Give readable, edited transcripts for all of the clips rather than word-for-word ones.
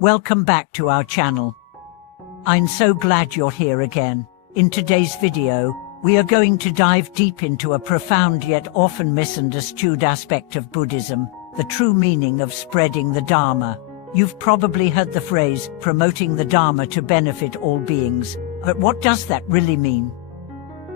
Welcome back to our channel. I'm so glad you're here again. In today's video, we are going to dive deep into a profound yet often misunderstood aspect of Buddhism, the true meaning of spreading the Dharma. You've probably heard the phrase, promoting the Dharma to benefit all beings, but what does that really mean?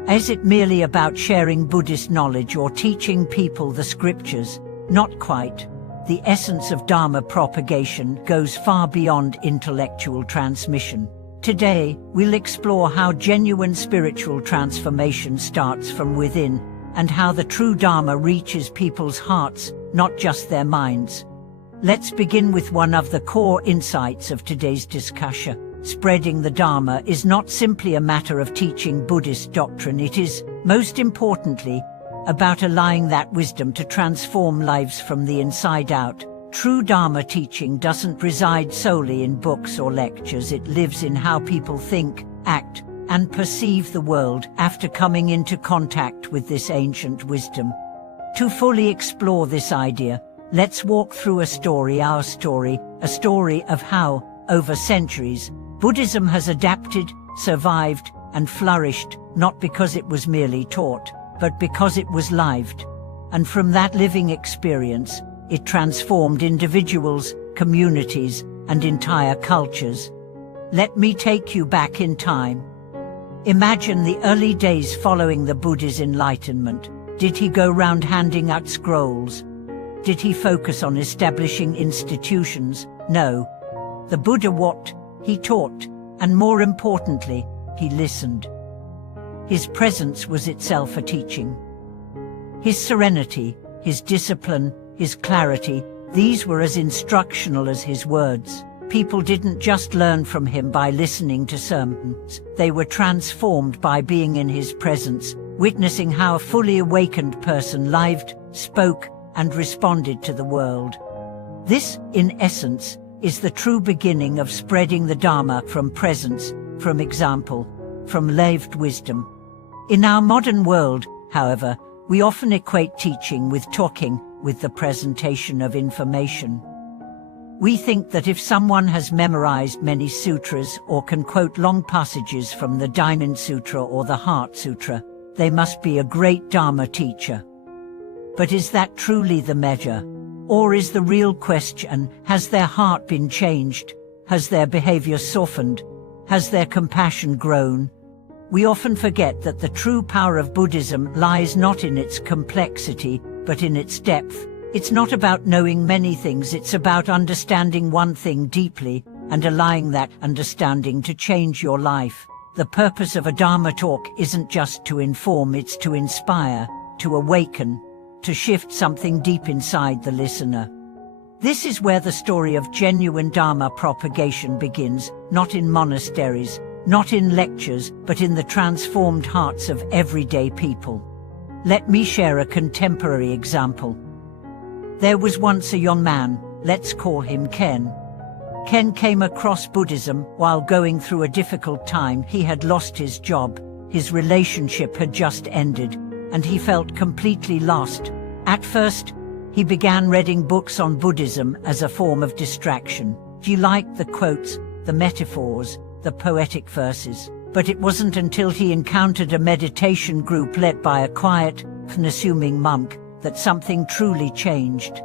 Is it merely about sharing Buddhist knowledge or teaching people the scriptures? Not quite. The essence of Dharma propagation goes far beyond intellectual transmission. Today, we'll explore how genuine spiritual transformation starts from within, and how the true Dharma reaches people's hearts, not just their minds. Let's begin with one of the core insights of today's discussion. Spreading the Dharma is not simply a matter of teaching Buddhist doctrine. It is, most importantly, about allowing that wisdom to transform lives from the inside out. True Dharma teaching doesn't reside solely in books or lectures. It lives in how people think, act, and perceive the world after coming into contact with this ancient wisdom. To fully explore this idea, let's walk through a story of how, over centuries, Buddhism has adapted, survived, and flourished, not because it was merely taught, but because it was lived. And from that living experience, it transformed individuals, communities, and entire cultures. Let me take you back in time. Imagine the early days following the Buddha's enlightenment. Did he go round handing out scrolls? Did he focus on establishing institutions? No. The Buddha walked, he taught, and more importantly, he listened. His presence was itself a teaching. His serenity, his discipline, his clarity, these were as instructional as his words. People didn't just learn from him by listening to sermons. They were transformed by being in his presence, witnessing how a fully awakened person lived, spoke, and responded to the world. This, in essence, is the true beginning of spreading the Dharma, from presence, from example, from lived wisdom. In our modern world, however, we often equate teaching with talking, with the presentation of information. We think that if someone has memorized many sutras or can quote long passages from the Diamond Sutra or the Heart Sutra, they must be a great Dharma teacher. But is that truly the measure? Or is the real question, has their heart been changed? Has their behavior softened? Has their compassion grown? We often forget that the true power of Buddhism lies not in its complexity, but in its depth. It's not about knowing many things, it's about understanding one thing deeply, and allowing that understanding to change your life. The purpose of a Dharma talk isn't just to inform, it's to inspire, to awaken, to shift something deep inside the listener. This is where the story of genuine Dharma propagation begins, not in monasteries, not in lectures, but in the transformed hearts of everyday people. Let me share a contemporary example. There was once a young man, let's call him Ken. Ken came across Buddhism while going through a difficult time. He had lost his job, his relationship had just ended, and he felt completely lost. At first, he began reading books on Buddhism as a form of distraction. He liked the quotes, the metaphors, the poetic verses. But it wasn't until he encountered a meditation group led by a quiet, unassuming monk that something truly changed.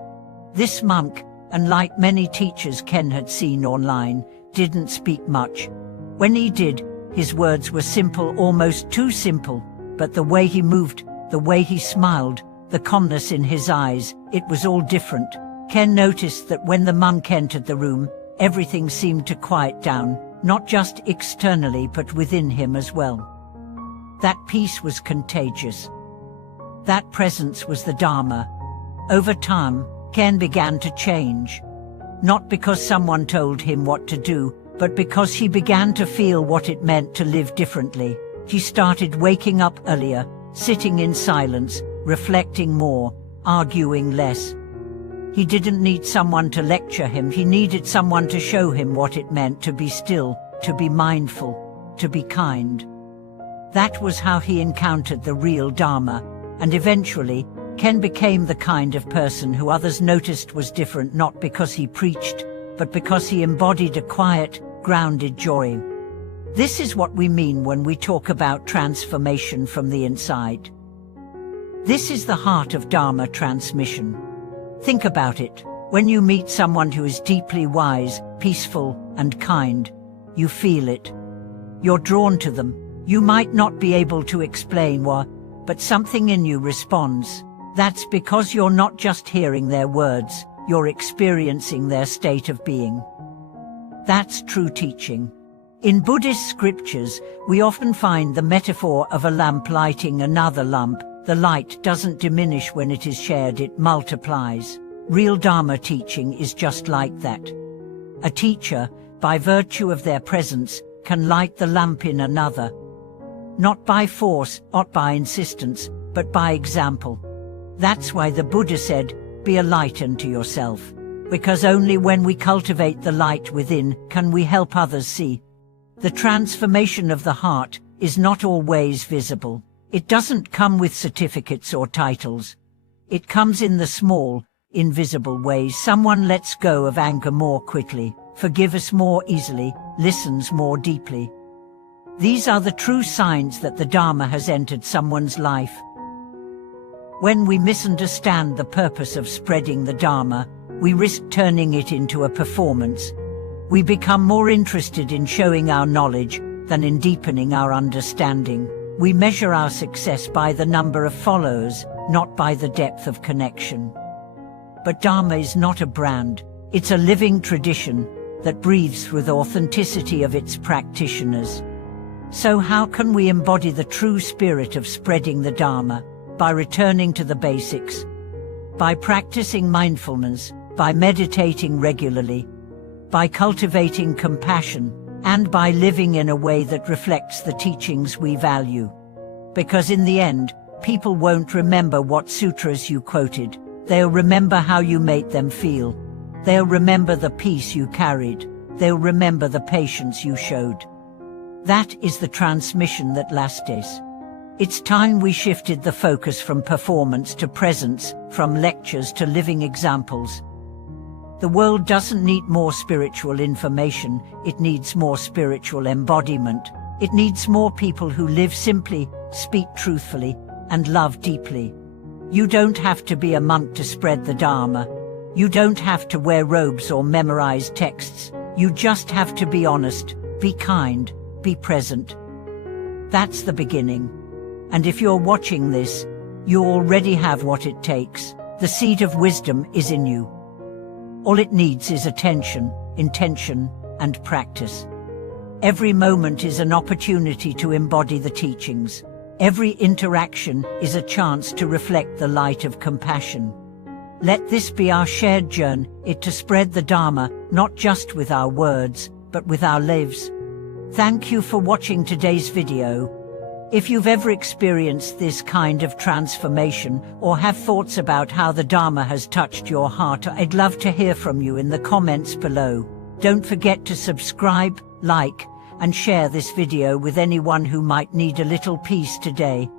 This monk, unlike many teachers Ken had seen online, didn't speak much. When he did, his words were simple, almost too simple, but the way he moved, the way he smiled, the calmness in his eyes, it was all different. Ken noticed that when the monk entered the room, everything seemed to quiet down, not just externally but within him as well. That peace was contagious. That presence was the Dharma. Over time, Ken began to change. Not because someone told him what to do, but because he began to feel what it meant to live differently. He started waking up earlier, sitting in silence, reflecting more, arguing less. He didn't need someone to lecture him, he needed someone to show him what it meant to be still, to be mindful, to be kind. That was how he encountered the real Dharma, and eventually, Ken became the kind of person who others noticed was different, not because he preached, but because he embodied a quiet, grounded joy. This is what we mean when we talk about transformation from the inside. This is the heart of Dharma transmission. Think about it. When you meet someone who is deeply wise, peaceful, and kind, you feel it. You're drawn to them. You might not be able to explain why, but something in you responds. That's because you're not just hearing their words, you're experiencing their state of being. That's true teaching. In Buddhist scriptures, we often find the metaphor of a lamp lighting another lamp. The light doesn't diminish when it is shared, it multiplies. Real Dharma teaching is just like that. A teacher, by virtue of their presence, can light the lamp in another. Not by force, not by insistence, but by example. That's why the Buddha said, "Be a light unto yourself." Because only when we cultivate the light within can we help others see. The transformation of the heart is not always visible. It doesn't come with certificates or titles. It comes in the small, invisible ways. Someone lets go of anger more quickly, forgives more easily, listens more deeply. These are the true signs that the Dharma has entered someone's life. When we misunderstand the purpose of spreading the Dharma, we risk turning it into a performance. We become more interested in showing our knowledge than in deepening our understanding. We measure our success by the number of followers, not by the depth of connection. But Dharma is not a brand. It's a living tradition that breathes with authenticity of its practitioners. So how can we embody the true spirit of spreading the Dharma? By returning to the basics, by practicing mindfulness, by meditating regularly, by cultivating compassion, and by living in a way that reflects the teachings we value. Because in the end, people won't remember what sutras you quoted. They'll remember how you made them feel. They'll remember the peace you carried. They'll remember the patience you showed. That is the transmission that lasts. It's time we shifted the focus from performance to presence, from lectures to living examples. The world doesn't need more spiritual information, it needs more spiritual embodiment. It needs more people who live simply, speak truthfully, and love deeply. You don't have to be a monk to spread the Dharma. You don't have to wear robes or memorize texts. You just have to be honest, be kind, be present. That's the beginning. And if you're watching this, you already have what it takes. The seed of wisdom is in you. All it needs is attention, intention, and practice. Every moment is an opportunity to embody the teachings. Every interaction is a chance to reflect the light of compassion. Let this be our shared journey, to spread the Dharma, not just with our words, but with our lives. Thank you for watching today's video. If you've ever experienced this kind of transformation or have thoughts about how the Dharma has touched your heart, I'd love to hear from you in the comments below. Don't forget to subscribe, like, and share this video with anyone who might need a little peace today.